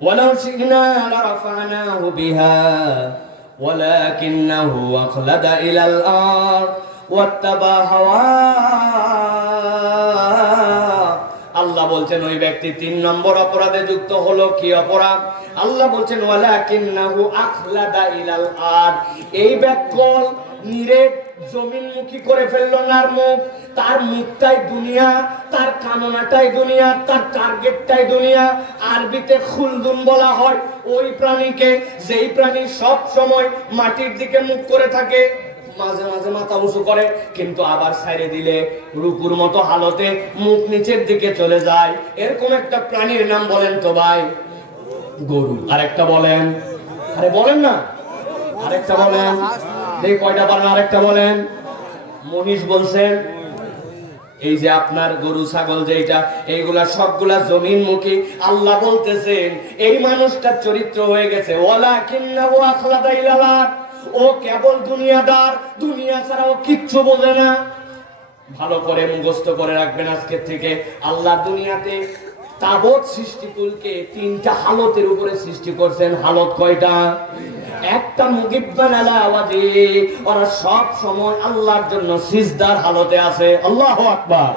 ওয়ালাউ শি'না লারাফা'নাহু বিহা ওয়ালাকিন্নাহু আখলাদা ইলাল আরদ ওয়াত্তাবা হাওয়া। আল্লাহ বলছেন ওই ব্যক্তি ৩ নম্বর অপরাধে যুক্ত হলো। কি অপরাধ? আল্লাহ বলছেন ওয়ালাকিন্নাহু আখলাদা ইলাল আরদ, এই ব্যাকল নিরেট জমিনমুখী করে ফেললো না মুখ। তার মুখটাই দুনিয়া, তার কামনাটাই দুনিয়া, তার টার্গেটটাই দুনিয়া। আরবিতে খুলদুন বলা হয় ওই প্রাণীকে যেই প্রাণী সব সময় মাটির দিকে মুখ করে থাকে, মাঝে মাঝে মাথা উঁচু করে, কিন্তু আবার ছাইড়ে দিলে রুকুর মতো হালতে মুখ নিচের দিকে চলে যায়। এরকম একটা প্রাণীর নাম বলেন তো ভাই? গরু। আরেকটা বলেন, আরে বলেন না, আরেকটা বলেন, এই কয়টা পারেন? আরেকটা বলেন। মহিষ বলছেন। এই যে আপনার গরু ছাগল যেটা, এইগুলা সবগুলা জমিনমুখী। আল্লাহ বলতেছেন এই মানুষটার চরিত্র হয়ে গেছে ওয়ালাকিন্নাহু আখলাদা ইলাল আরদ, ও কেবল দুনিয়াদার, দুনিয়া ছাড়া ও কিচ্ছু বোঝে না। ভালো করে মুখস্থ করে রাখবেন আজকের থেকে। আল্লাহ দুনিয়াতে তাবৎ সৃষ্টিকুলকে 3টা হালতের উপরে সৃষ্টি করছেন। হালত কয়টা? একটা মুগিব্বান আলা আওয়াজি, ওরা সব সময় আল্লাহর জন্য সিজদার হালতে আছে। আল্লাহু আকবার।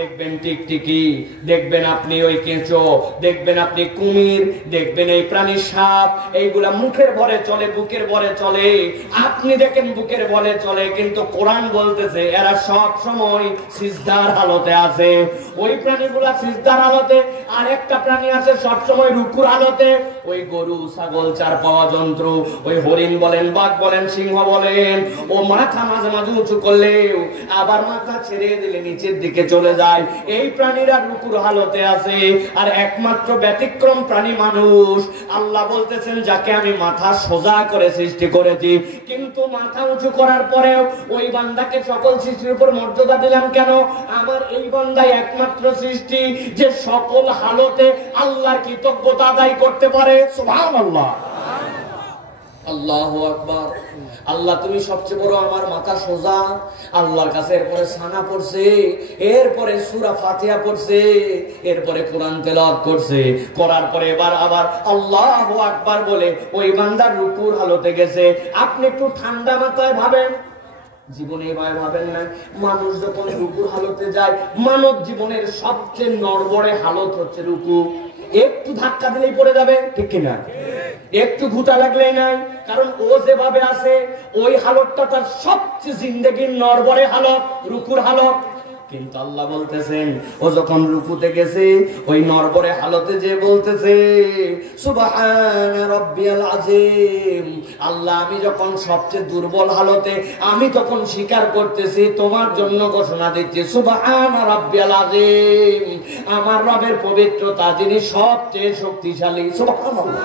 দেখবেন টিকটিকি, দেখবেন আপনি ওই কেঁচো, দেখবেন আপনি কুমির, দেখবেন এই প্রাণী সাপ, এইগুলা মুখের ভরে চলে, বুকের ভরে চলে। আপনি দেখেন বুকের ভরে চলে, কিন্তু কোরআন বলতেছে এরা সব সময় সিজদার হালতে আছে। ওই প্রাণীগুলা সিজদার হালতে, আর একটা প্রাণী আছে সব সময় রুকুর হালতে। ওই গরু ছাগল 4 পাওয়া যন্ত্র, ওই হরিণ বলেন, বাঘ বলেন, সিংহ বলেন, ও মাথা মাঝে মাঝে উঁচু করলেও আবার মাথা ছেড়ে দিলে নিচের দিকে চলে যায়। এই প্রাণীরা রুকুর হালতে আছে। আর একমাত্র ব্যতিক্রম প্রাণী মানুষ। আল্লাহ বলতেছেন যাকে আমি মাথা সোজা করে সৃষ্টি করেছি, কিন্তু মাথা উঁচু করার পরেও ওই বান্দাকে সকল সৃষ্টির উপর মর্যাদা দিলাম কেন? আমার এই বান্দাই একমাত্র সৃষ্টি যে সকল হালতে আল্লাহর কৃতজ্ঞতা আদায় করতে পারে। সুবহানাল্লাহ, আল্লাহু আকবার। আল্লাহ তুমি সবচেয়ে বড়, আমার মাথা সোজা। আল্লাহর কাছে এরপরে সানা পড়ছে, এরপরে সূরা ফাতিহা পড়ছে, এরপরে কোরআন তেলাওয়াত করছে, করার পরে এবার আবার আল্লাহু আকবার বলে ওই বান্দার রুকুর হালতে গেছে। আপনি একটু ঠান্ডা মাথায় ভাবেন, জীবনে এভাবে ভাবেন না, মানুষ যখন রুকুর হালতে যায়, মানব জীবনের সবচেয়ে নড়বড়ে হালত হচ্ছে রুকু। একটু ধাক্কা দিলেই পড়ে যাবে, ঠিক কিনা? একটু ঘুটা লাগলেই নাই, কারণ ও যেভাবে আছে ওই হালতটা তার সবচেয়ে জিন্দেগির নড়বড়ে হালত, রুকুর হালত। কিন্তু আল্লাহ বলতেছেন ও যখন রুকুতে গেছে ওই নড়বড়ে হালতে যে বলতেছে সুবহান রাব্বিয়াল আযীম, আল্লাহ আমি যখন সবচেয়ে দুর্বল হালতে, আমি তখন স্বীকার করতেছি, তোমার জন্য ঘোষণা দিচ্ছি সুবহান রাব্বিয়াল আযীম, আমার রবের পবিত্রতা যিনি সবচেয়ে শক্তিশালী। সুবহানাল্লাহ।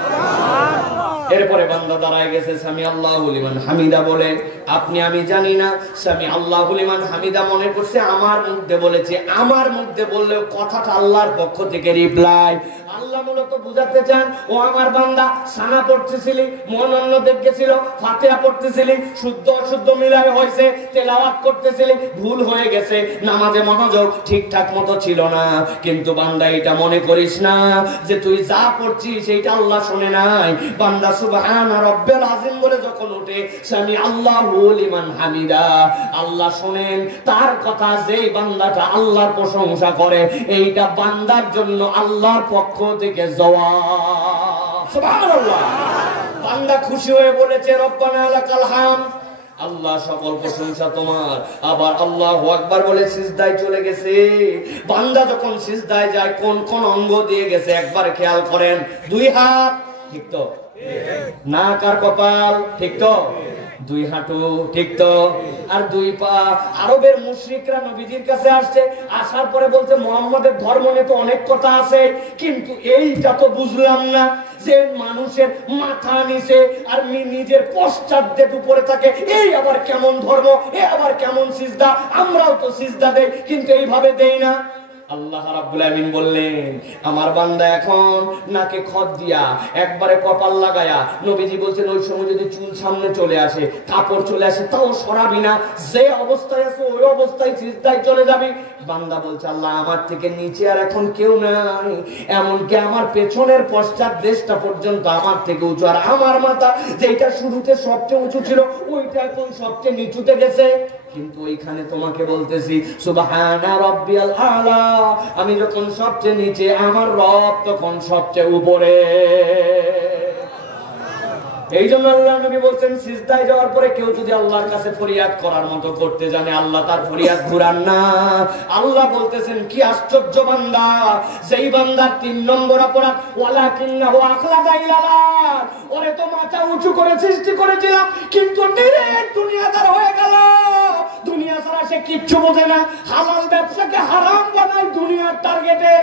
এরপরে বান্দা দাঁড়ায় গেছে সামি আল্লাহু লিমান হামিদা বলে। আপনি আমি জানি না সামি আল্লাহু লিমান হামিদা মনে করছে আমার মধ্যে বলেছে, আমার মধ্যে বললেও কথাটা আল্লাহর পক্ষ থেকে রিপ্লাই। আল্লাহ মূলত বুঝাতে চান ও আমার বান্দা সানা পড়তেছিলি, মন অন্য দিকে গেছিল, ফাতিহা পড়তেছিলি, শুদ্ধ অশুদ্ধ মিলাই হয়েছে, তেলাওয়াত করতেছিলি, ভুল হয়ে গেছে, নামাজে মনোযোগ ঠিকঠাক মতো ছিল না, কিন্তু বান্দা এটা মনে করিস না যে তুই যা পড়ছিস সেইটা আল্লাহ শুনে নাই। বান্দা সুবহান রাব্বিল আযীম বলে যখন ওঠে সামি আল্লাহু লিমান হামিদা, আল্লাহ শুনেন তার কথা। যেই বান্দাটা আল্লাহর প্রশংসা করে, এইটা বান্দার জন্য আল্লাহর পক্ষ থেকে জবাব। সুবহানাল্লাহ। বান্দা খুশি হয়ে বলেছে রব্বানা লাকাল হামদ, আল্লাহ সকল প্রশংসা তোমার। আবার আল্লাহু আকবার বলে সিজদায় চলে গেছে। বান্দা যখন সিজদায় যায় কোন কোন অঙ্গ দিয়ে গেছে একবার খেয়াল করেন। 2 হাত, ঠিক তো? নাক আর কপাল, ঠিক তো? 2 হাঁটু, ঠিক তো? আর 2 পা। আরবের মুশরিকরা নবীজির কাছে আসছে, আসার পরে বলছে মুহাম্মাদের ধর্ম নিয়ে তো অনেক কথা আছে, কিন্তু এইটা তো বুঝলাম না যে মানুষের মাথা নিচে আর নিজের পশ্চাৎ উপরে থাকে, এই আবার কেমন ধর্ম, এ আবার কেমন সিজদা? আমরাও তো সিজদা দেই, কিন্তু এইভাবে দেই না। আল্লাহ রাব্বুল আমিন বললেন আমার বান্দা এখন নাকে খত দিয়া একবারে কপাল লাগায়া, নবীজি বলছেন ওই সময় যদি চুল সামনে চলে আসে, কাপড় চলে আসে, তাও সরাবি না, যে অবস্থায় আছে ওই অবস্থায় সিজদায় চলে যাবি। বান্দা বলছে আল্লাহ আমার থেকে নিচে আর এখন কেউ নাই, এমনকি আমার পেছনের পশ্চাৎ দেশটা পর্যন্ত আমার থেকে উঁচু, আর আমার মাথা যেটা শুরুতে সবচেয়ে উঁচু ছিল ওইটা এখন সবচেয়ে নিচুতে গেছে। কিন্তু ওইখানে তোমাকে বলতেছি সুবহানা রাব্বিয়াল আলা, আমি যখন সবচেয়ে নিচে, আমার রব তখন সবচেয়ে উপরে। এই জন্য আল্লাহ নবী বলছেন সিজদায় যাওয়ার পরে কেউ যদি আল্লাহর কাছে ফরিয়াদ করার মতো করতে জানে, আল্লাহ তার ফরিয়াদ ঘুরান না। আল্লাহ বলতেছেন কি আশ্চর্য বান্দা, যেই বান্দার 3 নম্বর অপরাধ ওয়ালাকিন্নাহু আখলাদা ইলাল আরদ, ওরে তো মাথা উঁচু করে সৃষ্টি করেছিলাম কিন্তু নিরেট দুনিয়াদার হয়ে গেল। দুনিয়া ছাড়া সে কিচ্ছু বোঝে না, হালাল ব্যবসাকে হারাম বানায় দুনিয়ার টার্গেটে।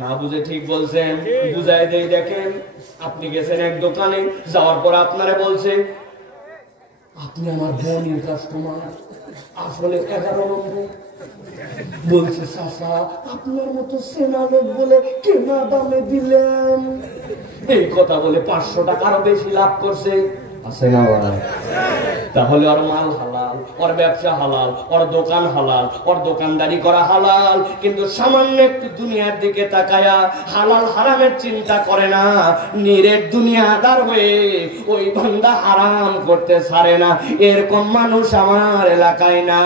না বুঝে ঠিক বলছেন, বুঝাই দেই। দেখেন আপনি গেছেন এক দোকানে, যাওয়ার পর আপনারে বলছে আপনি আমার বোনের কাস্টমার, আসলে 11 নম্বর। বলছে চাচা আপনার মতো সেনা লোক বলে কেনা দামে দিলেন। এই কথা বলে 500 টাকা আরো বেশি লাভ করছে। আছে না ভাই? তাহলে ওর মাল হালাল, ওর ব্যবসা হালাল, ওর দোকান হালাল, ওর দোকানদারি করা হালাল, কিন্তু সামান্য একটু দুনিয়ার দিকে তাকায়া হালাল হারামের চিন্তা করে না, নিরেট দুনিয়াদার হয়ে ওই বান্দা হারাম করতে ছাড়ে না। এরকম মানুষ আমার এলাকায় না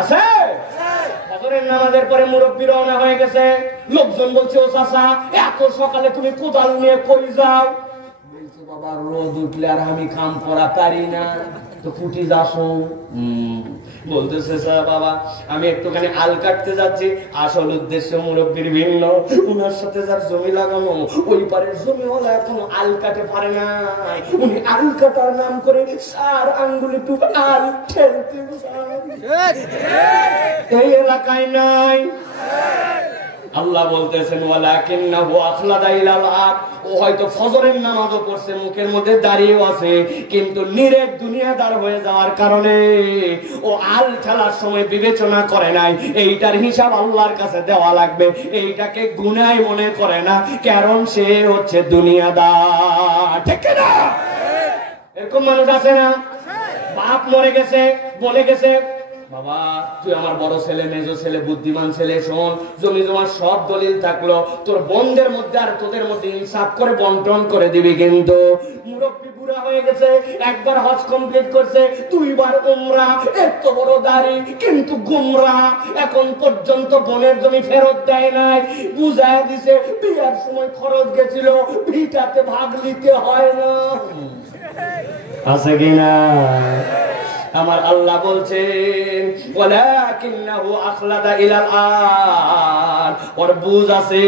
আছে। ফজরের নামাজের পরে মুরব্বি রওনা হয়ে গেছে, লোকজন বলছে ও চাচা এত সকালে তুমি কোদাল নিয়ে কই যাও? বাবা রোদ উঠলে আর আমি কাম করা পারি না, তো কুটি যাসো। বলতেছে স্যার বাবা আমি একটুখানি আল কাটতে যাচ্ছি। আসল উদ্দেশ্য মুরব্বির ভিন্ন, উনার সাথে যার জমি লাগানো ওই পারের জমিওয়ালা এখনো আল কাটে পারে না। উনি আল কাটার নাম করে 4 আঙ্গুলে টুক আল ঠেলতে এই এলাকায় নাই। আল্লাহ বলতেছেন ওয়ালাকিন্নাহু আখলাদা ইলাল আরদ, ও হয়তো ফজরের নামাজও পড়ছে, মুখের মধ্যে দাঁড়িয়েও আছে, কিন্তু নিরেট দুনিয়াদার হয়ে যাওয়ার কারণে ও আল ঠেলার সময় বিবেচনা করে নাই এইটার হিসাব আল্লাহর কাছে দেওয়া লাগবে, এইটাকে গুনাহ মনে করে না, কারণ সে হচ্ছে দুনিয়াদার। ঠিক না? এরকম মানুষ আছে না? বাপ মরে গেছে, বলে গেছে বাবা তুই আমার বড় ছেলে, মেজো ছেলে, বুদ্ধিমান ছেলে, শোন জমি জমা সব দলিল থাকলো, তোর বোনদের মধ্যে আর তোদের মধ্যে ইনসাফ করে বন্টন করে দিবি। কিন্তু মুরব্বি বুড়া হয়ে গেছে, একবার হজ কমপ্লিট করছে, 2 বার উমরা, এত বড় দাড়ি কিন্তু গুমরা, এখন পর্যন্ত বোনের জমি ফেরত দেয় নাই। বুঝায় দিছে বিয়ার সময় খরচ গেছিল, ভিটাতে ভাগ নিতে হয় না। আছে কিনা? আমার আল্লাহ বলছেন ওয়ালাকিন্নাহু আখলাদা ইলাল আরদ, ওর বুঝ আছে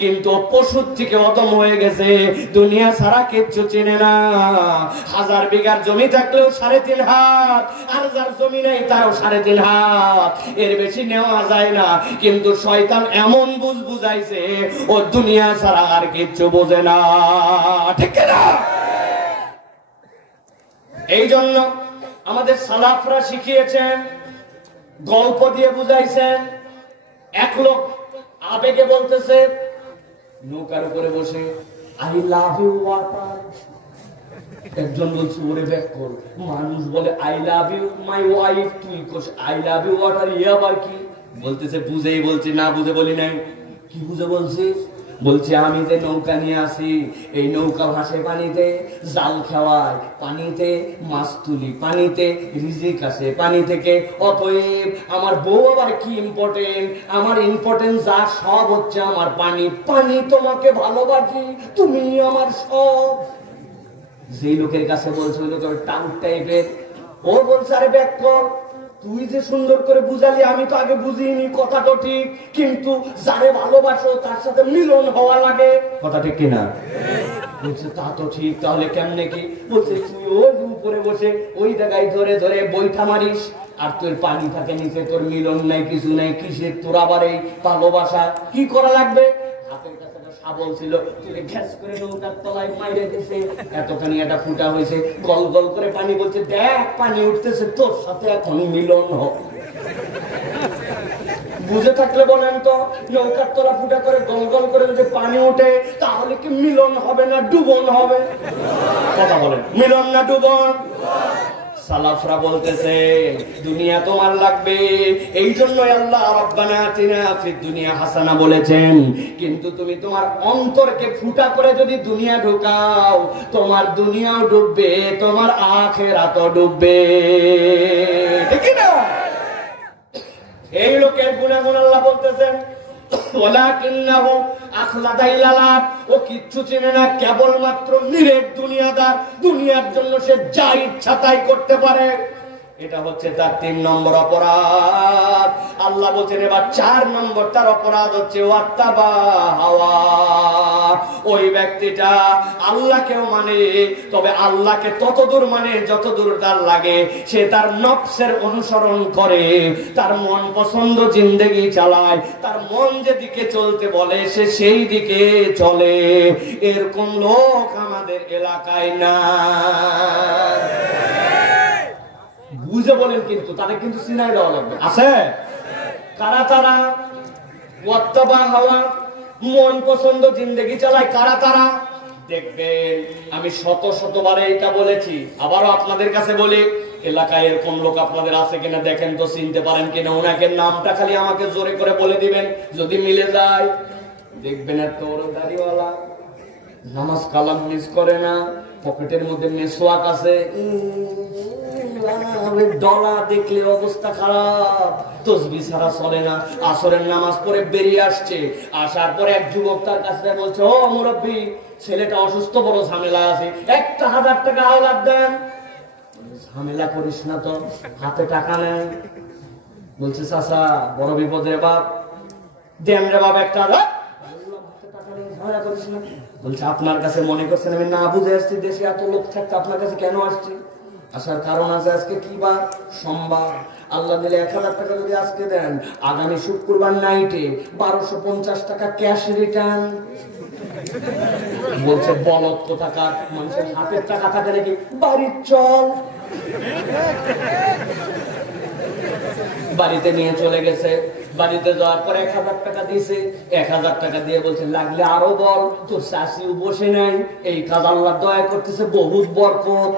কিন্তু পশুর থেকে অদম হয়ে গেছে, দুনিয়া ছাড়া কিচ্ছু চেনে না। 1000 বিঘার জমি থাকলেও 3.5 হাত, আর যার জমি নেই তারও 3.5 হাত, এর বেশি নেওয়া যায় না। কিন্তু শয়তান এমন বুঝ বুঝাইছে ও দুনিয়া ছাড়া আর কিচ্ছু বোঝে না। ঠিক না? এই জন্য আমাদের সালাফরা শিখিয়েছেন, গল্প দিয়ে বুঝাইছেন। এক লোক আবেগে বলতেছে নৌকার উপরে বসে আই লাভ ইউ ওয়াটার, একজন বলছে ওরে ব্যাক কর, মানুষ বলে I love you my wife, তুই কোস আই লাভ ইউ ওয়াটার, ইয়ে আবার কি? বলতেছে বুঝেই বলছি, না বুঝে বলি নাই। কি বুঝে বলছিস? বলছে আমি যে নৌকা নিয়ে আসি, এই নৌকা ভাসে পানিতে, জাল খাওয়ায় পানিতে, মাছ তুলি পানিতে, রিজিক আসে পানি থেকে। অতএব আমার বউ আবার কি ইম্পর্টেন্ট? আমার ইম্পর্টেন্ট যা সব হচ্ছে আমার পানি। পানি তোমাকে ভালোবাসি, তুমি আমার সব। যেই লোকের কাছে বলছে ওই লোকের টাউট টাইপের, ও বলছে আরে ব্যাক কর, তুই যে সুন্দর করে বুঝালি আমি তো আগে বুঝিনি, কথা তো ঠিক, কিন্তু যারে ভালোবাসো তার সাথে মিলন হওয়া লাগে, কথা ঠিক কিনা? বলছে তা তো ঠিক, তাহলে কেমনে কি? বলছে তুই ওই উপরে বসে ওই জায়গায় ধরে ধরে বৈঠা মারিস, আর তোর পানি থাকে নিচে, তোর মিলন নাই, কিছু নাই, কিসের তোর আবার এই ভালোবাসা? কি করা লাগবে? হাতের কাছে শাবল ছিল, তুলে ঘ্যাস করে নৌকার তলায় মাইরে দিছে, এতখানি একটা ফুটা হয়েছে, গল গল করে পানি। বলছে দেখ পানি উঠতেছে, তোর সাথে এখন মিলন হবে। বুঝে থাকলে বলেন তো, নৌকার তলা ফুটা করে গল গল করে যদি পানি ওঠে তাহলে কি মিলন হবে না ডুবন হবে? কথা বলেন, মিলন না ডুবন? সালাফরা বলতেছে দুনিয়া তোমার লাগবে, এই জন্যই আল্লাহ রাব্বানা আতিনা ফিদ দুনিয়া হাসানা বলেছেন। কিন্তু তুমি তোমার অন্তরকে ফুটা করে যদি দুনিয়া ঢোকাও, তোমার দুনিয়াও ডুববে, তোমার আখিরাতও ডুববে। ঠিক না? এই লোকের গুনাহগুণ আল্লাহ বলতেছেন ওয়ালাকিন্নাহু আখলাদা ইলালাত, ও কিচ্ছু চেনে না, কেবলমাত্র নিরেট দুনিয়াদার, দুনিয়ার জন্য সে যা ইচ্ছা তাই করতে পারে। এটা হচ্ছে তার 3 নম্বর অপরাধ। আল্লাহ বলছেন এবার 4 নম্বর তার অপরাধ হচ্ছে ওয়াত্তাবা হাওয়া। ওই ব্যক্তিটা আল্লাহকেও মানে, তবে আল্লাহকে ততদূর মানে যতদূর তার লাগে। সে তার নফসের অনুসরণ করে, তার মন পছন্দ জিন্দেগি চালায়, তার মন যেদিকে চলতে বলে সে সেই দিকে চলে। এরকম লোক আমাদের এলাকায় না। বুঝে বলেন, কিন্তু তাদের কিন্তু চিনাই দেওয়া লাগবে। আছে কারা তারা? ওয়াত্তাবা হাওয়া, মন পছন্দ জিন্দেগি চালায়। কারা তারা? দেখবেন আমি শত শতবার এটা বলেছি, আবারও আপনাদের কাছে বলি, এলাকায় এরকম লোক আপনাদের আছে কিনা দেখেন তো, চিনতে পারেন কিনা। ওনাকে নামটা খালি আমাকে জোরে করে বলে দিবেন, যদি মিলে যায় দেখবেন এত বড় দাড়িওয়ালা, নামাজ কালাম মিস করে না, পকেটের মধ্যে মেসওয়াক আছে, ডলা দেখলে অবস্থা খারাপ, তসবিহ ছাড়া চলে না। আসরের নামাজ পড়ে বেরিয়ে আসছে, আসার পরে এক যুবক তার কাছে বলছে, ও মুরব্বী, ছেলেটা অসুস্থ, বড় ঝামেলা আছে, 1000 টাকা আওলাদ দেন। ঝামেলা করিস না তো, হাতে টাকা নেই। বলছে চাচা বড় বিপদের বাপ, দেন রে বাপ একটা। বলছে আপনার কাছে মনে করছেন আমি না বুঝে আসছি, দেশে এত লোক থাকতে আপনার কাছে কেন আসছি? আসার কারণ আছে, আজকে কি বার? সোমবার। আল্লাহ দিলে 1000 টাকা যদি আজকে দেন, আগামী শুক্রবার নাইটে 1250 টাকা ক্যাশ রিটার্ন। বলছে বলদ কোথাকার, মানুষের হাতের টাকা থাকে নাকি? বাড়ির চল। বাড়িতে নিয়ে চলে গেছে, বাড়িতে যাওয়ার পর 1000 টাকা দিয়েছে। 1000 টাকা দিয়ে বলছে লাগলে আরো বল, তোর শাশিও বসে নাই, এই কাজ আল্লাহ দয়া করতেছে, বহুত বরকত।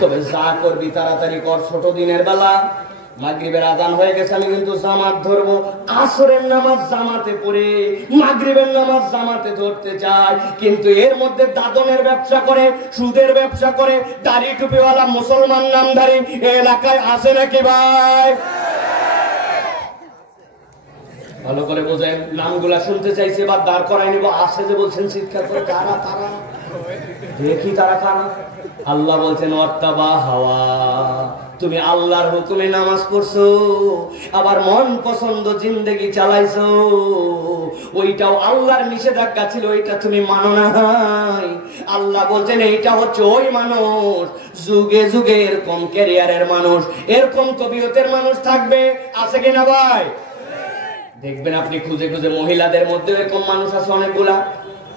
তবে যা করবি তাড়াতাড়ি কর, ছোট দিনের বেলা। মাগরিবের আজান হয়ে গেছে, আমি কিন্তু জামাত ধরবো। আসরের নামাজ জামাতে পড়ে, মাগরিবের নামাজ জামাতে ধরতে চাই, কিন্তু এর মধ্যে দাদনের ব্যবসা করে, সুদের ব্যবসা করে, দাড়ি টুপিওয়ালা মুসলমান নামধারী এলাকায় আছে নাকি ভাই? ভালো করে বোঝেন, নামগুলা শুনতে চাইছে বা দাঁড় করাই নিব, আসে যে বলছেন চিৎকার করে, কারা তারা? দেখি তারা কারা। আল্লাহ বলছেন ওয়াত্তাবা হাওয়া, তুমি আল্লাহর হুকুমে নামাজ পড়ছো, আবার মন পছন্দ জিন্দেগি চালাইছো, ওইটাও আল্লাহর নিষেধাজ্ঞা ছিল, ওইটা তুমি মানো নাই। আল্লাহ বলছেন এইটা হচ্ছে ওই মানুষ, যুগে যুগে এরকম ক্যারিয়ারের মানুষ, এরকম তবিয়তের মানুষ থাকবে। আছে কিনা ভাই? দেখবেন আপনি খুঁজে খুঁজে মহিলাদের মধ্যে এরকম মানুষ আছে অনেকগুলা।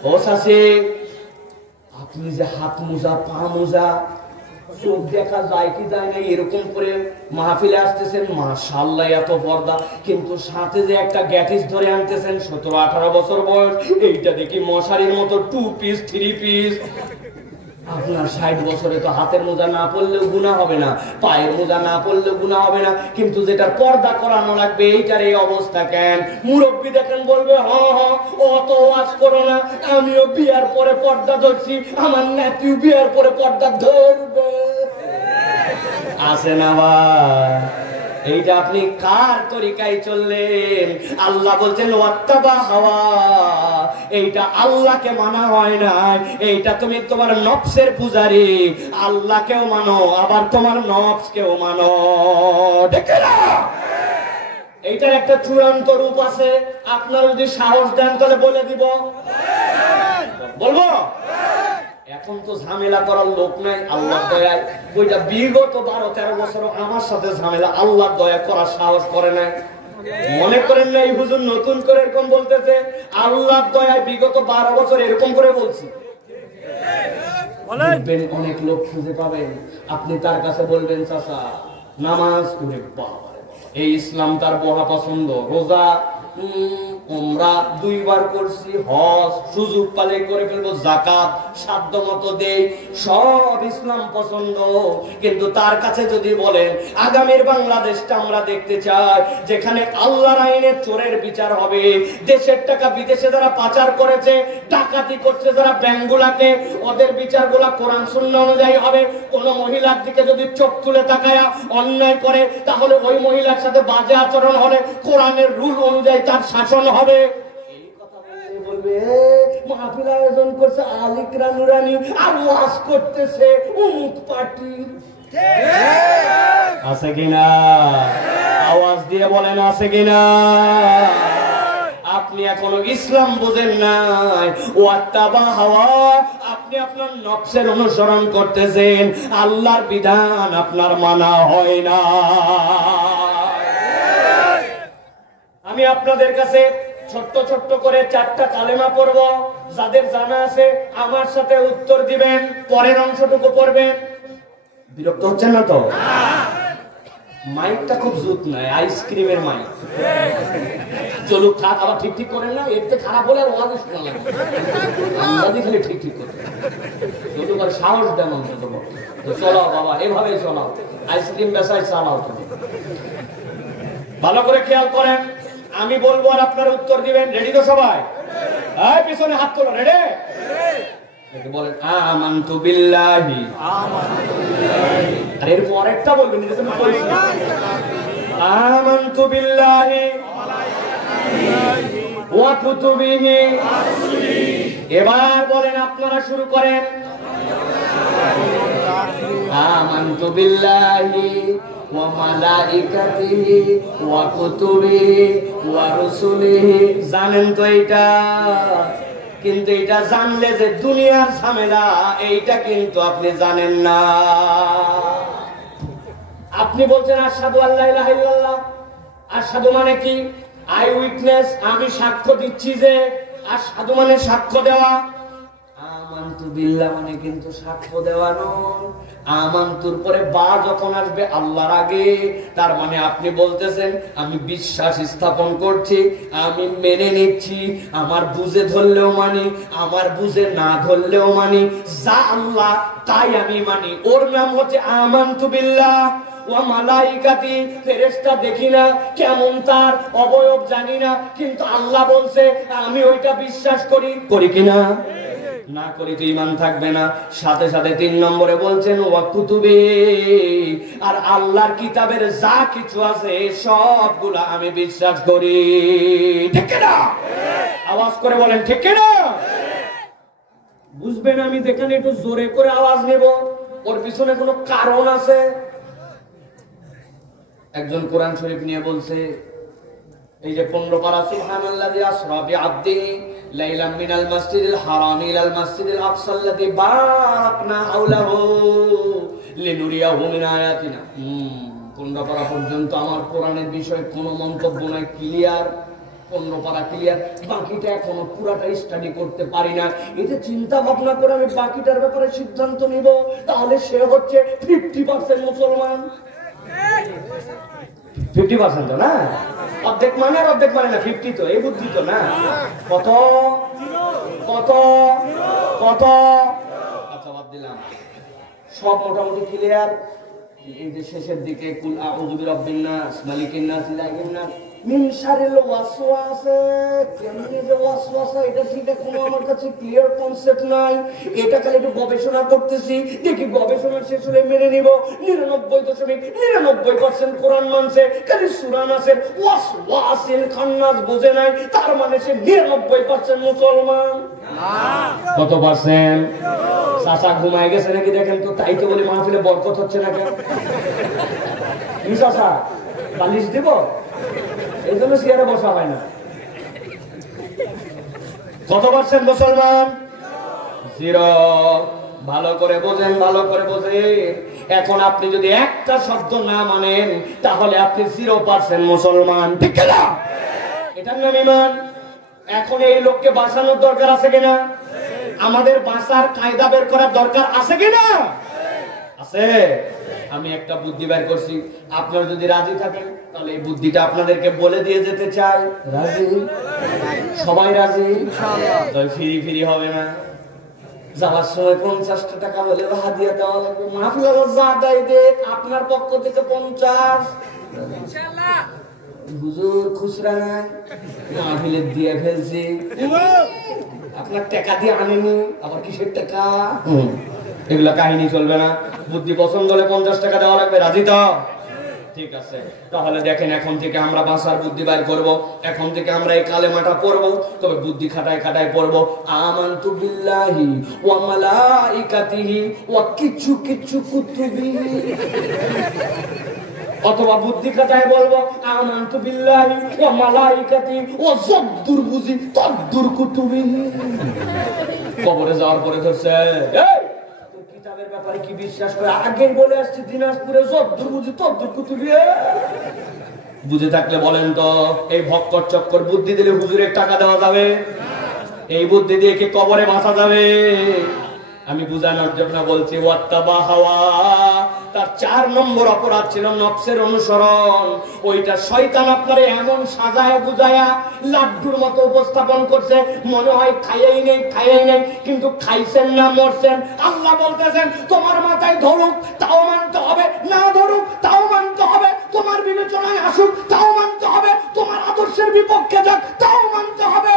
ও শাশি, আপনি যে হাত মোজা, পা মোজা, চোখ দেখা যায় কি যায় না, এরকম করে মাহফিলে আসতেছেন, মাশাআল্লাহ এত পর্দা, কিন্তু সাথে যে একটা গ্যাটিস ধরে আনতেছেন 17-18 বছর বয়স, এইটা দেখি মশারির মতো 2 পিস 3 পিস। আপনার 60 বছরে তো হাতের মোজা না পড়লেও গুনাহ হবে না, পায়ের মোজা না পড়লেও গুনাহ হবে না, কিন্তু যেটা পর্দা করানো লাগবে এইটার এই অবস্থা কেন? মুরব্বী দেখেন বলবে হ হ অত ওয়াজ করো না, আমিও বিয়ার পরে পর্দা ধরছি, আমার নাতিও বিয়ার পরে পর্দা ধরবে। আছে না ভাই? এইটা আপনি কার তরিকায় চললেন? আল্লাহ বলছেন ওয়াত্তাবা হাওয়া, এইটা আল্লাহকে মানা হয় না, এইটা তুমি তোমার নফসের পূজারী। আল্লাহকেও মানো, আবার তোমার নফসকেও মানো। দেখে না, এইটার একটা চূড়ান্ত রূপ আছে। আপনারা যদি সাহস দেন তাহলে বলে দিব, বলবো। এখন তো ঝামেলা করার লোক নাই, আল্লাহর দয়ায় ওইটা বিগত 12-13 বছর আমার সাথে ঝামেলা, আল্লাহর দয়া করার সাহস করে নাই। মনে করেন না এই হুজুর নতুন করে এরকম বলতেছে, আল্লাহর দয়ায় বিগত 12 বছর এরকম করে বলছি। দেখবেন অনেক লোক খুঁজে পাবেন, আপনি তার কাছে বলবেন চাচা নামাজ পড়ে, বাবা এই ইসলাম তার মহা পছন্দ। রোজা উমরা 2 বার করছি, হজ সুযোগ পালে করে ফেলবো, যাকাত সাধ্য মতো দেই, সব ইসলাম পছন্দ। কিন্তু তার কাছে যদি বলেন আগামীর বাংলাদেশটা আমরা দেখতে চাই যেখানে আল্লাহর আইনে চোরের বিচার হবে, দেশের টাকা বিদেশে যারা পাচার করেছে, ডাকাতি করছে যারা ব্যাংকগুলাকে, ওদের বিচারগুলা কোরআন সুন্নাহ অনুযায়ী হবে। কোন মহিলার দিকে যদি চোখ তুলে তাকায়া অন্যায় করে তাহলে ওই মহিলার সাথে বাজে আচরণ হলে কোরআনের রুল অনুযায়ী তার শাসন হবে। এই কথা বলবে মাহফিল আয়োজন করছে আলিকরা নুরানি আর ওয়াজ করতেছে অমুক পার্টি। আছে কিনা? আওয়াজ দিয়ে বলেন আছে কিনা? আপনি এখনো ইসলাম বুঝেন নাই। ওয়াত্তাবা হাওয়া, আপনি আপনার নফসের অনুসরণ করতেছেন, আল্লাহর বিধান আপনার মানা হয় না। আমি আপনাদের কাছে ছোট্ট ছোট্ট করে 4টা কালেমা পড়ব, যাদের জানা আছে আমার সাথে উত্তর দিবেন, পরের অংশটুকু পড়বেন। বিরক্ত হচ্ছেন না তো? মাইকটা খুব জুত নয়, আইসক্রিমের মাইক। চলুক থাক, আবার ঠিক ঠিক করেন না, এতে খারাপ হলে আর ওয়াজ শোনা লাগে। আমরা খালি ঠিক ঠিক করতে চলুক, আর সাহস দেন অন্তত। তো চলাও বাবা, এভাবে চলাও, আইসক্রিম বেসায় চালাও। তুমি ভালো করে খেয়াল করেন, আমি বলবো আর আপনারা উত্তর দিবেন। রেডি তো সবাই? এই পিছনে হাত তোলো, রেডি? বলেন আমানতু বিল্লাহি। আর এর পরেরটা বলবেন, আমানতু বিল্লাহি ওয়া কুতুবিহি। এবার বলেন, আপনারা শুরু করেন। আমানতু বিল্লাহি ওয়া মালাইকাতিহি ওয়া কুতুবিহি ওয়া রুসুলিহি। জানেন তো এইটা? কিন্তু এটা জানলে যে দুনিয়ার ঝামেলা, এইটা কিন্তু আপনি জানেন না। আপনি বলছেন আশহাদু আল্লা ইলাহা ইল্লাল্লাহ। আশহাদু মানে কি? আই উইটনেস, আমি সাক্ষ্য দিচ্ছি যে। আশহাদু মানে সাক্ষ্য দেওয়া। আমানতু বিল্লাহ মানে কিন্তু সাক্ষ্য দেওয়া নয়। আমানতুর পরে বা যখন আসবে আল্লাহর আগে, তার মানে আপনি বলতেছেন আমি বিশ্বাস স্থাপন করছি, আমি মেনে নিচ্ছি, আমার বুঝে ধরলেও মানি, আমার বুঝে না ধরলেও মানি, যা আল্লাহ তাই আমি মানি। ওর নাম হচ্ছে আমানতু বিল্লাহ ওয়া মালাইকাতি। ফেরেশতা দেখি না, কেমন তার অবয়ব জানি না, কিন্তু আল্লাহ বলছে আমি ওইটা বিশ্বাস করি। করি কিনা? না করি তো ঈমান থাকবে না। সাথে সাথে 3 নম্বরে বলছেন ওয়া কুতুবে, আর আল্লাহর কিতাবের যা কিছু আছে সবগুলা আমি বিশ্বাস করি। ঠিক না? আওয়াজ করে বলেন ঠিক না? বুঝবেন আমি যেখানে একটু জোরে করে আওয়াজ নেব, ওর পিছনে কোনো কারণ আছে। একজন কোরআন শরীফ নিয়ে বলছে, এই যে 15 পারা সুবহানাল্লাযী আসরা বিআবদিহি লাইলাম মিনাল মাসজিদিল হারাম ইলাল মাসজিদিল আকসা আল্লাযী বারাকনা হাওলাহু লিনুরিয়াহু মিন আয়াতিনা। 15 পারা পর্যন্ত আমার কোরআনের বিষয়ে কোনো মন্তব্য নাই, ক্লিয়ার। 15 পারা ক্লিয়ার, বাকিটা এখনো পুরাটা স্টাডি করতে পারি না। এটা চিন্তা ভাবনা করে আমি বাকিটার ব্যাপারে সিদ্ধান্ত নিব, তাহলে সে হচ্ছে 50% মুসলমান। 50% না, অর্ধেক মানে আর অর্ধেক মানে না, 50 তো, এই বুদ্ধি তো না। কত কত কত? আচ্ছা বাদ দিলাম, সব মোটামুটি ক্লিয়ার। এই যে শেষের দিকে কুল আউযু বিরাব্বিন নাস মালিকিন নাস ইলাহিন নাস মিন শারিল ওয়াসওয়াসা, কেমনে যে ওয়াসওয়াসা, এটা সেটা কোনো আমার কাছে ক্লিয়ার কনসেপ্ট নাই। এটা খালি একটু গবেষণা করতেছি, দেখি গবেষণা শেষ হলে মেনে নিব। 99.99% কোরআন মানছে, খালি সূরা নাসের ওয়াসওয়াসিল খান্নাস বোঝে নাই, তার মানে সে 99% মুসলমান। কত পার্সেন্ট? চাচা ঘুমায় গেছে নাকি দেখেন তো, তাই তো বলি মাহফিলে বরকত হচ্ছে না কেন? কি চাচা বালিশ দিব? এই জন্য চেয়ারে বসা হয় না। কত পার্সেন্ট মুসলমান? 0। ভালো করে বোঝেন, ভালো করে বোঝেন। এখন আপনি যদি একটা শব্দ না মানেন তাহলে আপনি 0% মুসলমান। ঠিক না? এটার নাম ঈমান। এখন এই লোককে বাঁচানোর দরকার আছে কিনা? আমাদের বাঁচার কায়দা বের করার দরকার আছে কিনা? আছে। আমি একটা বুদ্ধি বের করছি, আপনারা যদি রাজি থাকেন তাহলে এই বুদ্ধিটা আপনাদেরকে বলে দিয়ে যেতে চাই। রাজি? সবাই রাজি? ইনশাআল্লাহ। তবে ফ্রি হবে না। যাওয়ার সময় 50 টাকা বলে হাদিয়া দেওয়া লাগবে। মাহফিল যা দেয় দেখ, আপনার পক্ষ থেকে 50। ইনশাআল্লাহ। হুজুর খুচরা নাই, মাহফিলে দিয়ে ফেলছি। আপনার টাকা দিয়ে আনেনি, আবার কিসের টাকা? এগুলা কাহিনী চলবে না। বুদ্ধি পছন্দ হলে 50 টাকা দেওয়া লাগবে। রাজি তো? ঠিক আছে। তাহলে দেখেন, এখন থেকে আমরা বাঁচার বুদ্ধি বাইর করব। এখন থেকে আমরা এই কালেমাটা পড়ব, তবে বুদ্ধি খাটায় খাটায় পড়ব। আমানতু বিল্লাহি ওয়া মালাইকাতিহি ওয়া কিছু কুতুবিহি। অথবা বুদ্ধি খাটায় বলবো আমানতু বিল্লাহি ওয়া মালাইকাতিহি ওয়া যদ্দুর বুঝি তদ্দুর কুতুবিহি। কবরে যাওয়ার পরে ধরছে, এই কিতাবের ব্যাপারে কি বিশ্বাস করে? আগেই বলে আসছি দিনাজপুরে যদ্দুর বুঝি তদ্দুর কুতুবিহি। বুঝে থাকলে বলেন তো, এই ভক্কর চক্কর বুদ্ধি দিলে হুজুরের টাকা দেওয়া যাবে? এই বুদ্ধি দিয়ে কি কবরে বাঁচা যাবে? আমি বুঝানোর জন্য বলছি। ওয়াত্তাবা হাওয়া, তার 4 নম্বর অপরাধ ছিল নফসের অনুসরণ। ওইটা শয়তান আপনারে এমন সাজায় বুঝায়া লাড্ডুর মতো উপস্থাপন করছে, মনে হয় খাইয়াই নেই, কিন্তু খাইছেন না, মরছেন। আল্লাহ বলতেছেন তোমার মাথায় ধরুক তাও মানতে হবে, না ধরুক তাও মানতে হবে, তোমার বিবেচনায় আসুক তাও মানতে হবে, তোমার আদর্শের বিপক্ষে যাক তাও মানতে হবে।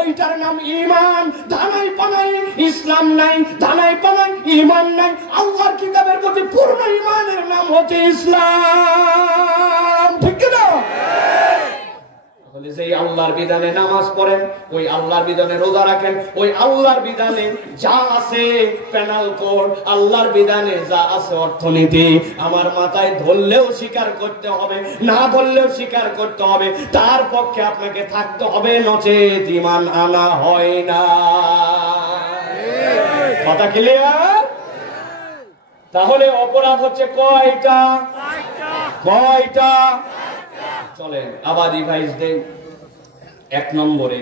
ওইটার নাম ঈমান। ধানাই পানাই ইসলাম নাই, ধানাই পানাই ঈমান নাই। আল্লাহর কিতাবের প্রতি পূর্ণ ঈমানের নাম হচ্ছে ইসলাম। ঠিক কি না? বলে যে আল্লাহর বিধানে নামাজ পড়েন, ওই আল্লাহর বিধানে রোজা রাখেন, ওই আল্লাহর বিধানে যা আছে পেনাল কোড, আল্লাহর বিধানে যা আছে অর্থনীতি, আমার মাথায় ধরলেও স্বীকার করতে হবে, না ধরলেও স্বীকার করতে হবে। তার পক্ষে আপনাকে থাকতে হবে, নচেত ঈমান আনা হয় না। কথা ক্লিয়ার? তাহলে অপরাধ হচ্ছে কয়টা? চলেন আবার রিভাইজ দেই। 1 নম্বরে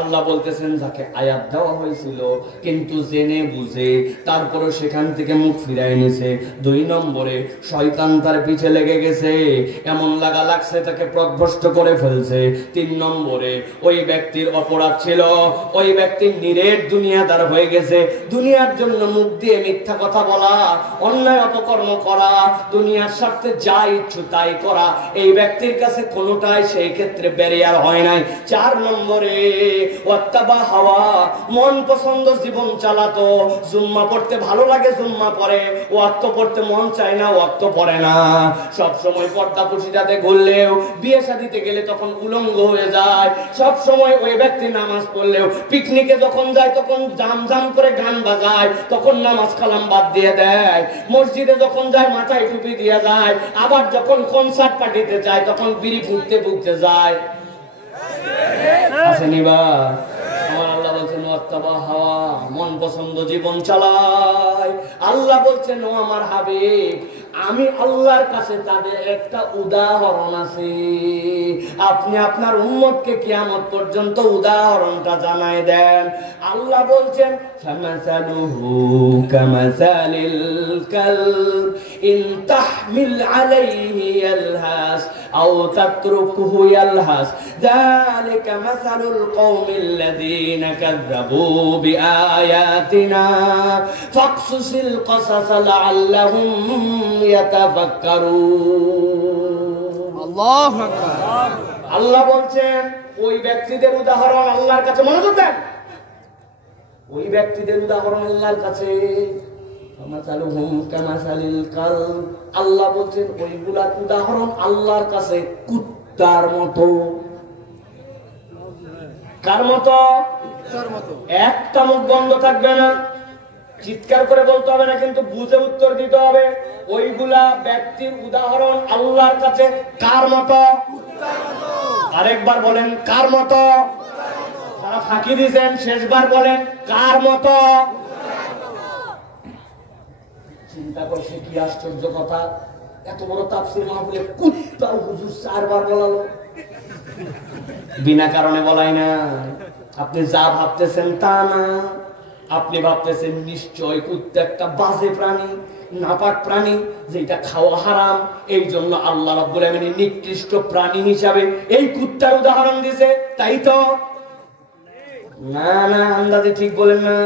আল্লাহ বলতেছেন যাকে আয়াত দেওয়া হয়েছিল কিন্তু জেনে বুঝে তারপরে সেখান থেকে মুখ ফিরায় নিছে। 2 নম্বরে শয়তান তার পিছে লেগে গেছে, এমন লাগছে তাকে পথভ্রষ্ট করে ফেলছে। 3 নম্বরে ওই ব্যক্তির অপরাধ ছিল, ওই ব্যক্তি নিরেট দুনিয়াদার হয়ে গেছে। দুনিয়ার জন্য মুখ দিয়ে মিথ্যা কথা বলা, অন্যায় অপকর্ম করা, দুনিয়ার স্বার্থে যা ইচ্ছু তাই করা, এই ব্যক্তির কাছে কোনোটাই সেই ক্ষেত্রে ব্যারিয়ার হয় নাই। 4 নম্বরে ওয়াত্তাবা হাওয়া, মন পছন্দ জীবন চালাতো। জুম্মা পড়তে ভালো লাগে জুম্মা পড়ে, ওয়াক্ত পড়তে মন চায় না ওয়াক্ত পড়ে না। সব সময় পর্দা পুশিটাতে ঘুরলেও বিয়ে শাদীতে গেলে তখন উলঙ্গ হয়ে যায়। সব সময় ওই ব্যক্তি নামাজ পড়লেও পিকনিকে যখন যায় তখন জাম জাম করে গান বাজায়, তখন নামাজ কালাম বাদ দিয়ে দেয়। মসজিদে যখন যায় মাথায় টুপি দিয়ে যায়, আবার যখন কনসার্ট পার্টিতে যায় তখন বিড়ি ফুঁকতে ফুঁকতে যায়। আমার আল্লাহ বলছেন ওয়াত্তাবা হাওয়া, মন পছন্দ জীবন চালায়। আল্লাহ বলছেন ও আমার হাবিব, আমি আল্লাহর কাছে তাদের একটা উদাহরণ আছে, আপনি আপনার উম্মতকে কিয়ামত পর্যন্ত উদাহরণটা জানায় দেন। আল্লাহ বলছেন ফামাসালুহু কামাসালিল কালব ইন তাহমিল আলাইহি ইয়ালহাস আও তাতরুকুহু ইয়ালহাস যালিকা মাসালুল কওমিল্লাযীনা কাযযাবু বিআয়াতিনা ফাকসুসিল কসাস লাআল্লাহুম ইয়াতাফাক্কারুন। আল্লাহু আকবার। আল্লাহ বলছেন ওই ব্যক্তিদের উদাহরণ আল্লাহর কাছে, মনোযোগ দেন, ওই ব্যক্তিদের উদাহরণ আল্লাহর কাছে। আল্লাহ বলছেন ওইগুলার উদাহরণ আল্লাহর কাছে কুত্তার মতো। কার মতো? একটা মুখ বন্ধ থাকবে না, চিৎকার করে বলতে হবে না, কিন্তু বুঝে উত্তর দিতে হবে। ওইগুলা ব্যক্তির উদাহরণ আল্লাহর কাছে কার মতো? আরেকবার বলেন কার মতো? তারা ফাঁকি দিয়েছেন, শেষবার বলেন কার মতো? চিন্তা করছে কি আশ্চর্য কথা, এত বড় তাফসীর মাহফিলে কুত্তা হুজুর 4 বার বলালো, বিনা কারণে বলাই না। আপনি যা ভাবতেছেন তা না, আপনি ভাবতেছেন নিশ্চয় কুত্তা একটা বাজে প্রাণী, নাপাক প্রাণী, যেটা খাওয়া হারাম। এই জন্য আল্লাহ রাব্বুল আলামিন নিকৃষ্ট প্রাণী হিসাবে এই কুত্তার উদাহরণ দিয়েছে, তাই তো? না না, আন্দাজে ঠিক বলেন না।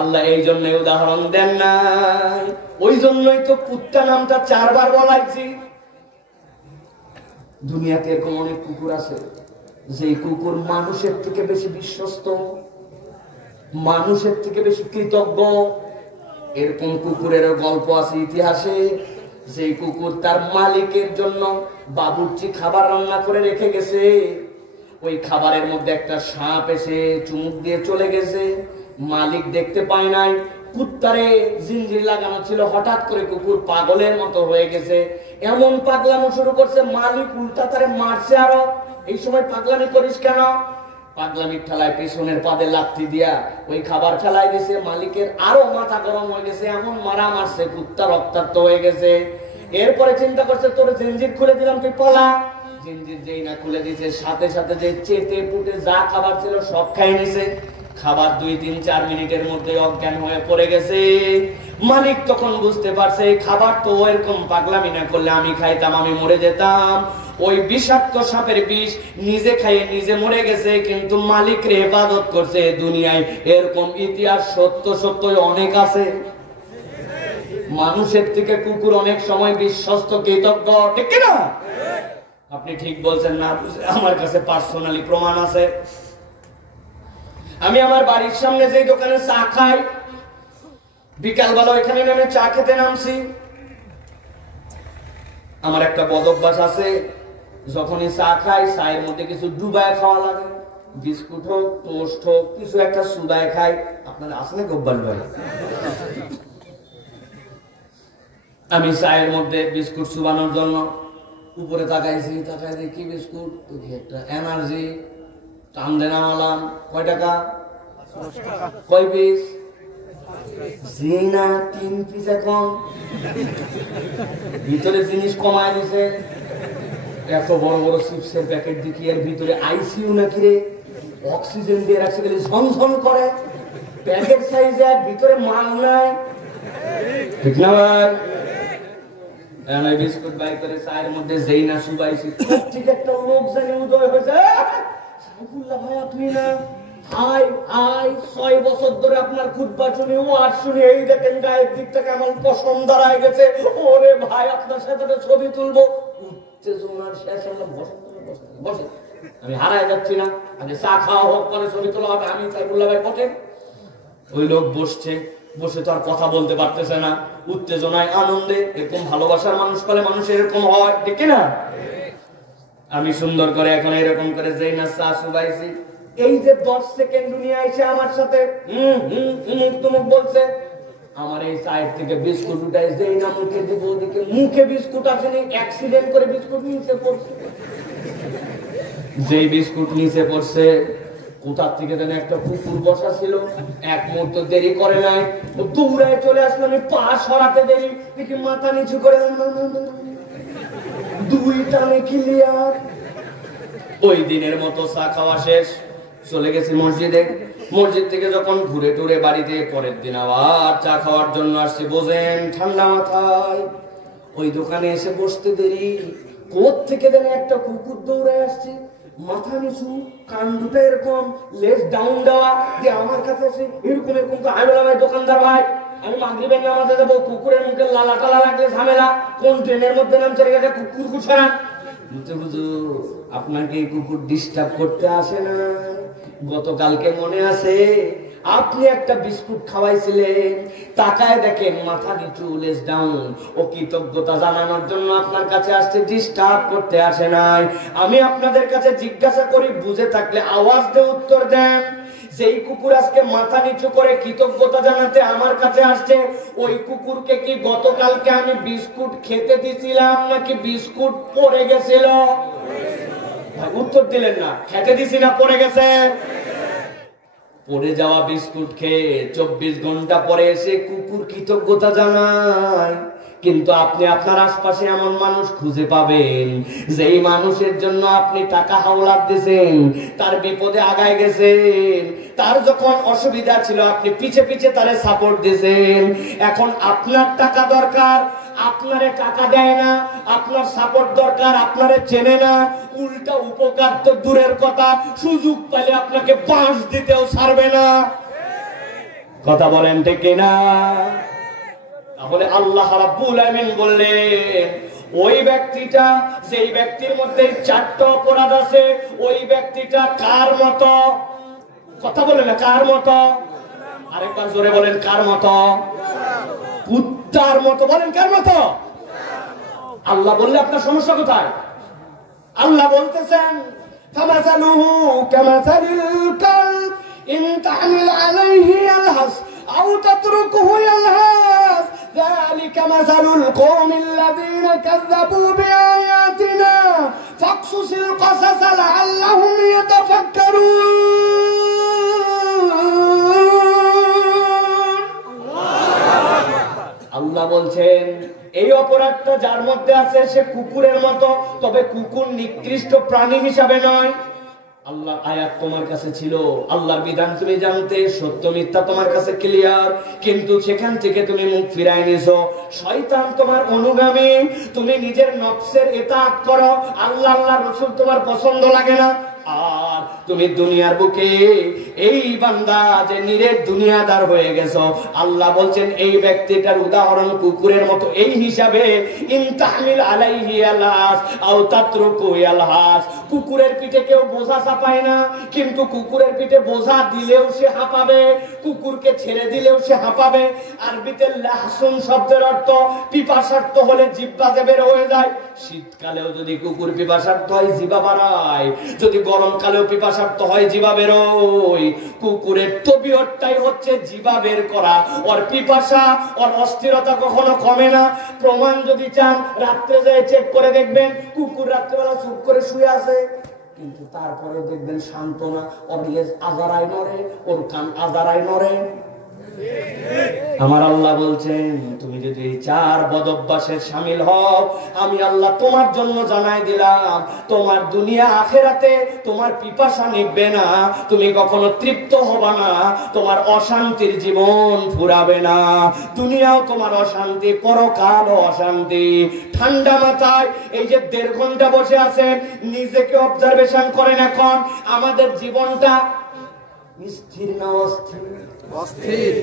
আল্লাহ এই জন্য উদাহরণ দেন না, ওই জন্যই তো কুত্তা নামটা 4 বার বলাইছি। দুনিয়াতে এরকম অনেক কুকুর আছে যে কুকুর মানুষের থেকে বেশি বিশ্বস্ত, মানুষের থেকে বেশি কৃতজ্ঞ। এরকম কুকুরের গল্প আছে ইতিহাসে, যে কুকুর তার মালিকের জন্য বাবুর্চি খাবার রান্না করে রেখে গেছে। ওই খাবারের মধ্যে একটা সাপ এসে চুমুক দিয়ে চলে গেছে, মালিক দেখতে পায় নাই। কুত্তারে জিঞ্জির লাগানো ছিল, হঠাৎ করে কুকুর পাগলের মতো হয়ে গেছে, এমন পাগলামো শুরু করছে, মালিক উল্টা তারে মারছে আরো। এই সময় পাগলামি করিস কেন? পাগলামির ঠেলায় পেছনের পাদে লাথি দিয়া ওই খাবার ঠেলাই দিয়েছে। মালিকের আরো মাথা গরম হয়ে গেছে, এমন মারা মারছে, কুত্তা রক্তাক্ত হয়ে গেছে। এরপরে চিন্তা করছে, তোর জিঞ্জির খুলে দিলাম, তুই পলা। জিঞ্জির যেই না খুলে দিয়েছে, সাথে সাথে যে চেটে পুটে যা খাবার ছিল সব খাই নিছে। খাবার 2-3-4 মিনিটের মধ্যে অজ্ঞান হয়ে পড়ে গেছে। মালিক তখন বুঝতে পারছে খাবার তো এরকম পাগলামি না করলে আমি খাইতাম, আমি মরে যেতাম। ওই বিষাক্ত সাপের বিষ নিজে খাইয়ে নিজে মরে গেছে, কিন্তু মালিক রে ইবাদত করছে। দুনিয়ায় এরকম ইতিহাস সত্য সত্য অনেক আছে। মানুষের থেকে কুকুর অনেক সময় বিশ্বস্ত, কৃতজ্ঞ, ঠিক না? আপনি ঠিক বলছেন না, আমার কাছে পার্সোনালি প্রমাণ আছে। আমি আমার বাড়ির সামনে যে দোকানে চা খাই, বিকালবেলা এখানে নেমে চা খেতে নামছি। আমার একটা বদ অভ্যাস আছে, যখনই চা খাই চায়ের মধ্যে কিছু ডুবায় খাওয়া লাগে, বিস্কুট হোক, টোস্ট হোক, কিছু একটা সুদায় খাই। আপনার আসলে গোব্বাল ভাই, আমি চায়ের মধ্যে বিস্কুট চুবানোর জন্য উপরে তাকাইছি, তাকাই দেখি বিস্কুট, একটা এনার্জি টান দে নামালাম। কয় টাকা? কয় পিস? জিনা 3 পিস। এখন ভিতরে জিনিস কমায় দিছে। এত বড় বড় চিপসের প্যাকেট দেখি, এর ভিতরে আইসিইউ নাকি রে, অক্সিজেন দিয়ে রাখছে, গেলে ঝনঝন করে। প্যাকেট সাইজ এক, ভিতরে মাল নাই, ঠিক না ভাই? বিস্কুট বাই করে চায়ের মধ্যে যেই না শুবাইছি, ঠিক একটা লোক জানি উদয় হয়েছে। সাইফুল্লাহ ভাই, আপনি না? হাই হাই, 6 বছর ধরে আপনার খুতবা শুনি, ওয়াজ শুনি, এই দেখেন গায়ের দিক থেকে আমার পছন্দ দাঁড়ায় গেছে। ওরে ভাই, আপনার সাথে ছবি তুলবো। উত্তেজনার শেষ হলো, বসে বসে, আমি হারায় যাচ্ছি না, আগে চা খাওয়া হোক, পরে ছবি তোলা হবে। আমি সাইফুল্লাহ ভাই বসে, ওই লোক বসছে, বসে তো আর কথা বলতে পারতেছে না, উত্তেজনায় আনন্দে। এরকম ভালোবাসার মানুষ পেলে মানুষ এরকম হয়, ঠিক না? আমি সুন্দর করে এখন এরকম করে যেই না চা শুবাইছি, এই যে 10 সেকেন্ড দুনিয়া এসে আমার সাথে তুমুক বলছে, আমার এই চায়ের থেকে বিস্কুট উঠাই যেই না মুখে দিব, ওদিকে মুখে বিস্কুট আসেনি, অ্যাক্সিডেন্ট করে বিস্কুট নিচে পড়ছে। যেই বিস্কুট নিচে পড়ছে, কোথার থেকে যেন একটা কুকুর বসা ছিল, এক মুহূর্ত দেরি করে নাই, দৌড়ায় চলে আসলো। আমি পা সরাতে দেরি, দেখি মাথা নিচু করে 2 টানে ক্লিয়ার। ওই দিনের মতো চা খাওয়া শেষ, চলে গেছি মসজিদে। মসজিদ থেকে যখন ঘুরে টুরে বাড়িতে পরের দিন আবার চা খাওয়ার জন্য আসছে, বোঝেন ঠান্ডা মাথায়। ওই দোকানে এসে বসতে দেরি, কোথ থেকে যেন একটা কুকুর দৌড়ে আসছে, মাথা নিচু, কান দুটো এরকম, লেজ ডাউন দেওয়া, যে আমার কাছে এসে এরকম এরকম। আইবলা ভাই, দোকানদার ভাই, আমি মাগরিবের নামাজে যাবো, কুকুরের মুখে লালা টালা লাগলে ঝামেলা, কোন ট্রেনের মধ্যে নাম চলে গেছে, কুকুর কুছান। হুজুর, আপনাকে কুকুর ডিস্টার্ব করতে আসে না। গতকালকে মনে আছে আপনি একটা বিস্কুট খাওয়াইছিলেন, তাকায় দেখেন মাথা নিচু, লেজ ডাউন। ও কৃতজ্ঞতা জানানোর জন্য আপনার কাছে আসছে, ডিস্টার্ব করতে আসে নাই। আমি আপনাদের কাছে জিজ্ঞাসা করি, বুঝে থাকলে আওয়াজ দিয়ে উত্তর দেন। যেই কুকুর আজকে মাথা নিচু করে কৃতজ্ঞতা জানাতে আমার কাছে আসছে, ওই কুকুরকে কি গতকালকে আমি বিস্কুট খেতে দিছিলাম নাকি বিস্কুট পড়ে গেছিল? উত্তর দিলেন না। খেতে দিছি না পড়ে গেছে? পড়ে যাওয়া বিস্কুট খেয়ে 24 ঘন্টা পরে এসে কুকুর কৃতজ্ঞতা জানায়। কিন্তু আপনি আপনার আশপাশে এমন মানুষ খুঁজে পাবেন যেই মানুষের জন্য আপনি টাকা হাওলাত দিয়েছেন, তার বিপদে আগায় গেছেন, তার যখন অসুবিধা ছিল আপনি পিছে পিছে তারে সাপোর্ট দিয়েছেন। এখন আপনার টাকা দরকার, আপনারে টাকা দেয় না, আপনার সাপোর্ট দরকার, আপনারে চেনে না, উল্টা উপকার তো দূরের কথা, সুযোগ পেলে আপনাকে বাঁশ দিতেও ছাড়বে না। কথা বলেন ঠিক না? তাহলে আল্লাহ রাব্বুল আমিন বললেন ওই ব্যক্তিটা, যেই ব্যক্তির মধ্যে 4টা অপরাধ আছে, ওই ব্যক্তিটা কার মতো? কথা বলেন না, কার মতো? আরেকবার জোরে বলেন, কার মতো? কুত্তার মতো। বলেন কার মতো? আল্লাহ বললে আপনার সমস্যা কোথায়? আল্লাহ বলতেছেন ফামাসালুহু কামাসালিল কালব ইন তাহমিল আলাইহি ইয়ালহাস আও তাতরুকুহু ইয়ালহাস যালিকা মাসালুল কওমিল্লাযীনা কাযযাবু বিআয়াতিনা ফাকসুসিল কাসাস লাআল্লাহুম ইয়াতাফাক্কারুন। আল্লাহ বলছেন এই অপরাধটা যার মধ্যে আছে সে কুকুরের মতো, তবে কুকুর নিকৃষ্ট প্রাণী হিসাবে নয়। আল্লাহ আয়াত তোমার কাছে ছিল, আল্লাহর বিধান তুমি জানতে, সত্য মিথ্যা তোমার কাছে ক্লিয়ার, কিন্তু সেখান থেকে তুমি মুখ ফিরায় নিছো। শয়তান তোমার অনুগামী, তুমি নিজের নফসের ইতাআত করো, আল্লাহ আল্লাহর রাসূল তোমার পছন্দ লাগে না। আর তুমি দুনিয়ার বুকে এই বান্দা যে নিরেট দুনিয়াদার হয়ে গেছো, আল্লাহ বলছেন এই ব্যক্তিটার উদাহরণ কুকুরের মতো। এই হিসাবে ইন তাহমিল আলাইহি ইয়ালহাস আও তাতরুকু ইয়ালহাস, কুকুরের পিঠে কেউ বোঝা চাপায় না, কিন্তু কুকুরের পিঠে বোঝা দিলেও সে হাঁপাবে, কুকুরকে ছেড়ে দিলেও সে হাঁপাবে। আরবিতে লাহসুন শব্দের অর্থ পিপাসার্থ হলে জিহ্বা বের হয়ে যায়। শীতকালেও যদি কুকুর পিপাসার্থ হয় জিহ্বা বাড়ায়, যদি গরমকালেও পিপাসার্থ হয় জিহ্বা বেরোয়। কুকুরের তবিয়তটাই হচ্ছে জিহ্বা বের করা, ওর পিপাসা, ওর অস্থিরতা কখনো কমে না। প্রমাণ যদি চান রাত্রে যায় চেক করে দেখবেন, কুকুর রাত্রেবেলা চুপ করে শুয়ে আছে, কিন্তু তারপরে দেখবেন শান্ত না, ওর লেজ আজারায় নড়ে, ওর কান আজারায় নড়ে। আমার আল্লাহ বলছেন তুমি যদি এই 4 বদ অভ্যাসের শামিল হও, আমি আল্লাহ তোমার জন্য জানাই দিলাম তোমার দুনিয়া আখেরাতে তোমার পিপাসা নিভবে না, তুমি কখনো তৃপ্ত হবা না, তোমার অশান্তির জীবন ফুরাবে না। দুনিয়াও তোমার অশান্তি, পরকালও অশান্তি। ঠান্ডা মাথায় এই যে 1.5 ঘন্টা বসে আছেন, নিজেকে অবজারভেশন করেন। এখন আমাদের জীবনটা স্থির না অস্থির? অস্থির।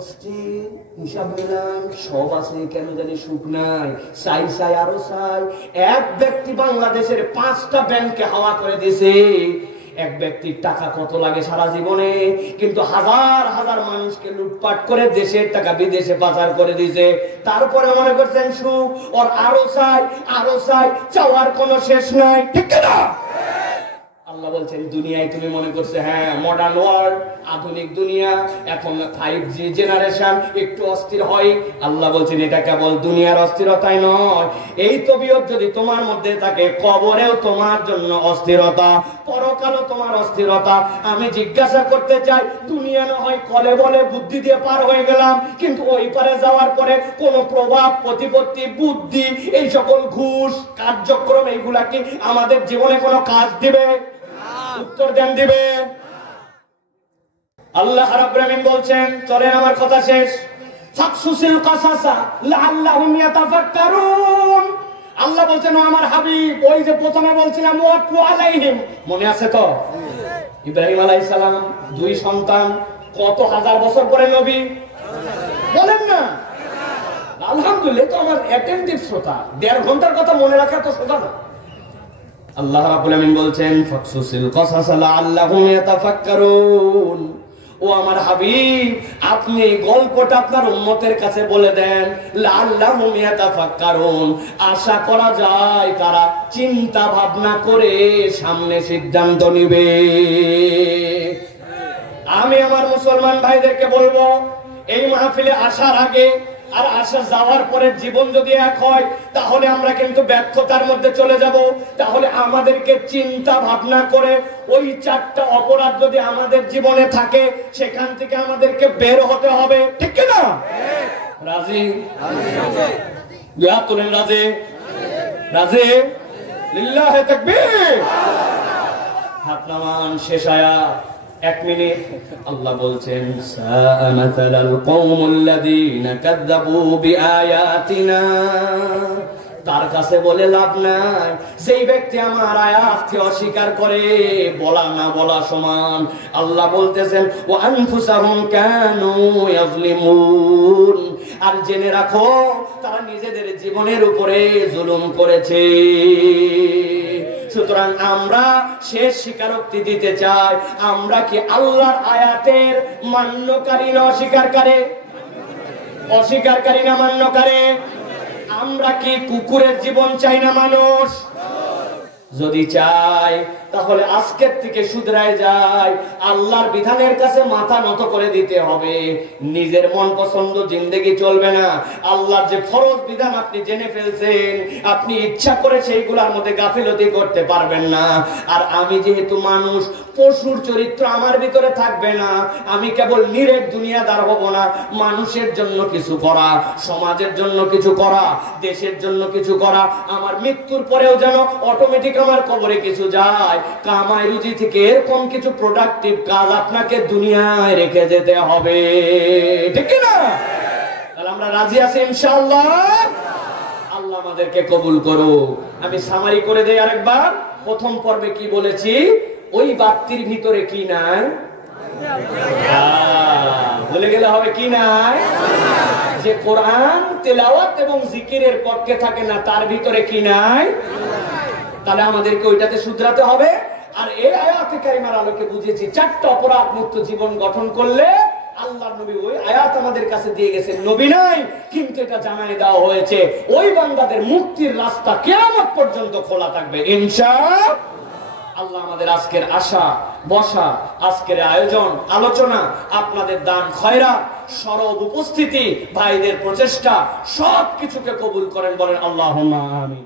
অস্থির। হিসাব নিলাম সব আছে, কেন জানি সুখ নাই, চাই চাই আরো চাই। এক ব্যক্তি বাংলাদেশের 5টা ব্যাংকে হাওয়া করে দিয়েছে। এক ব্যক্তির টাকা কত লাগে সারা জীবনে, কিন্তু হাজার হাজার মানুষকে লুটপাট করে দেশের টাকা বিদেশে পাচার করে দিয়েছে। তারপরে মনে করছেন সুখ, ওর আরো চাই, আরো চাই, চাওয়ার কোনো শেষ নাই। ঠিক না? আল্লাহ বলছেন দুনিয়ায় তুমি মনে করছে হ্যাঁ মডার্ন ওয়ার্ল্ড, আধুনিক দুনিয়া, এখন 5G জেনারেশন, একটু অস্থির হয়। আল্লাহ বলছেন এটা কেবল দুনিয়ার অস্থিরতাই নয়, এই তবিয়ত যদি তোমার মধ্যে থাকে, কবরেও তোমার জন্য অস্থিরতা, পরকালও তোমার অস্থিরতা। আমি জিজ্ঞাসা করতে চাই, দুনিয়া না হয় কলে বলে বুদ্ধি দিয়ে পার হয়ে গেলাম, কিন্তু ওই পারে যাওয়ার পরে কোন প্রভাব, প্রতিপত্তি, বুদ্ধি, এই সকল ঘুষ কার্যক্রম, এইগুলা কি আমাদের জীবনে কোনো কাজ দিবে? উত্তর দেন, দিবে? আল্লাহ রাব্বুল আমিন বলছেন, চলেন আমার কথা শেষ, ফাকসুসিল কাসাসা লাআল্লাহুম ইয়াতাফাক্কারুন। আল্লাহ বলছেন ও আমার হাবিব, ওই যে প্রথমে বলছিলাম ওয়াতু আলাইহিম, মনে আছে তো? ইব্রাহিম আলাইহিস সালাম 2 সন্তান, কত হাজার বছর পরে নবী, বলেন না? আলহামদুলিল্লাহ, তো আমার অ্যাটেনটিভ শ্রোতা, 1.5 ঘন্টার কথা মনে রাখা তো সোজা না। আল্লাহ রাব্বুল আমিন বলছেন ফাকসুসিল কাসাস লাআল্লাহুম ইয়াতাফাক্কারুন। ও আমার হাবিব, আপনি গল্পটা আপনার উম্মতের কাছে বলে দেন, লাআল্লাহুম ইয়াতাফাক্কারুন, আশা করা যায় তারা চিন্তা ভাবনা করে সামনে সিদ্ধান্ত নেবে। আমি আমার মুসলমান ভাইদেরকে বলবো, এই মাহফিলে আসার আগে আর আসা যাওয়ার পরে জীবন যদি এক হয়, তাহলে আমরা কিন্তু ব্যর্থতার মধ্যে চলে যাব। তাহলে আমাদেরকে চিন্তা ভাবনা করে ওই 4টা অপরাধ যদি আমাদের জীবনে থাকে, সেখান থেকে আমাদেরকে বের হতে হবে। ঠিক না? রাজি? হাত তোলেন, রাজে রাজে, লিল্লাহে তাকবীর। হাত নামান, শেষ আয়াত, 1 মিনিট। আল্লাহ বলছেন সাআ মাসালাল কওমুল্লাযীনা কাযযাবু বিআয়াতিনা। তার কাছে বলে লাভ নাই, যেই ব্যক্তি আমার আয়াতকে অস্বীকার করে, বলা না বলা সমান। আল্লাহ বলতেছেন ওয়া আনফুসাহুম কানু ইয়াজলিমুন, আর জেনে রাখো তারা নিজেদের জীবনের উপরে জুলুম করেছে। সুতরাং আমরা শেষ স্বীকারোক্তি দিতে চাই, আমরা কি আল্লাহর আয়াতের মান্যকারী না অস্বীকারকারী? অস্বীকারকারী না মান্যকারী? আমরা কি কুকুরের জীবন চাই না মানুষ? যদি চাই তাহলে আজকের থেকে শুধরায় যায়, আল্লাহর বিধানের কাছে মাথা নত করে দিতে হবে। নিজের মন পছন্দ জিন্দেগি চলবে না। আল্লাহর যে ফরজ বিধান আপনি জেনে ফেলছেন, আপনি ইচ্ছা করে সেইগুলোর মধ্যে গাফিলতি করতে পারবেন না। আর আমি যেহেতু মানুষ, পশুর চরিত্র আমার ভিতরে থাকবে না। আমি কেবল নিরেট দুনিয়াদার হব না, মানুষের জন্য কিছু করা, সমাজের জন্য কিছু করা, দেশের জন্য কিছু করা। আমার মৃত্যুর পরেও যেন অটোমেটিক আমার কবরে কিছু যায়। কামাই রুজি থেকে এরকম কিছু প্রোডাক্টিভ কাজ আপনাকে দুনিয়ায় রেখে যেতে হবে, ঠিক না? তাহলে আমরা রাজি আছি ইনশাআল্লাহ। আল্লাহ আমাদেরকে কবুল করো। আমি সামারি করে দেই আরেকবার। প্রথম পর্বে কি বলেছি? ওই বাক্তির ভিতরে কি নাই? বলে গেলে হবে কি নাই? যে কোরআন তেলাওয়াত এবং জিকিরের পক্ষে থাকে না, তার ভিতরে কি নাই? তাহলে আমাদেরকে ওইটাতে শুধরাতে হবে। আর এই আয়াতে কারিমার আলোকে বুঝেছি 4টা অপরাধ মুক্ত জীবন গঠন করলে আল্লাহর নবী ওই আয়াত আমাদের কাছে দিয়ে গেছেন। নবী নাই, কিন্তু এটা জানাই দেওয়া হয়েছে, ওই বান্দাদের মুক্তির রাস্তা কিয়ামত পর্যন্ত খোলা থাকবে ইনশাআল্লাহ। আল্লাহ আমাদের আজকের আশা বসা, আজকের আয়োজন আলোচনা, আপনাদের দান খয়রাত, সরব উপস্থিতি, ভাইদের প্রচেষ্টা, সবকিছুকে কবুল করেন, বলেন আল্লাহুম্মা আমিন।